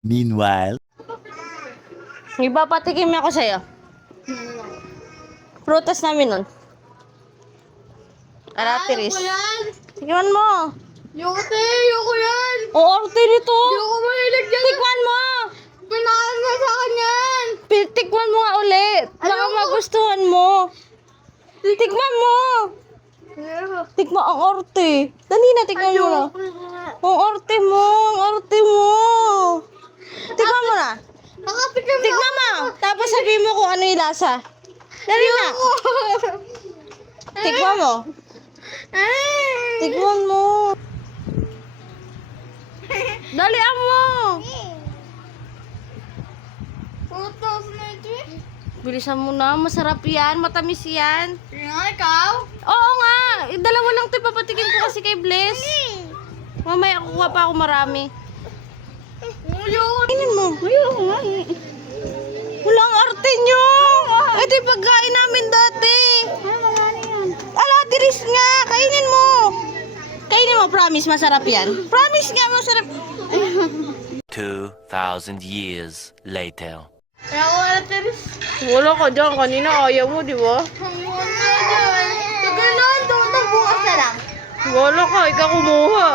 Meanwhile, Ipapatikim ako sa'yo. Prutas namin nun. Aratiris. Ayoko yan! Tikman mo. Ayoko yan! O, arte nito. Ayoko mahilig yan! Tikman mo. Pinakain mo sa akin yan! Tikman mo nga ulit. Baka Ayoko. magustuhan mo. Tikman mo. Tikman ang arte. Dali na, tikman mo na. Ang arte mo. Ang arte mo. Tikman mo na. Nakatikim na Tikman mo. Tapos sabihin mo kung ano yung lasa. Dali na. Tikman mo. Tikman mo. Dalian mo. Putos na ito. Bilisan mo na. Masarap yan. Matamis yan. Ikaw? Oo nga. Dalawa lang ito. Papatikin ko kasi kay Bless. Mamaya kukuha pa ako marami. Ayoko. Kainin mo. Ayoko nga. Wala ang arte nyo. Ito yung pagkain namin dati. Wala na yan. Alatiris nga. Kainin mo. Kainin mo. Promise, masarap yan. Promise nga, masarap. 2,000 years later. Ayoko na tiris. Wala ka dyan. Kanina ayaw mo, di ba? Wala na dyan. Tagal na. Bukas na lang. Wala ka. Ikaw kumuha.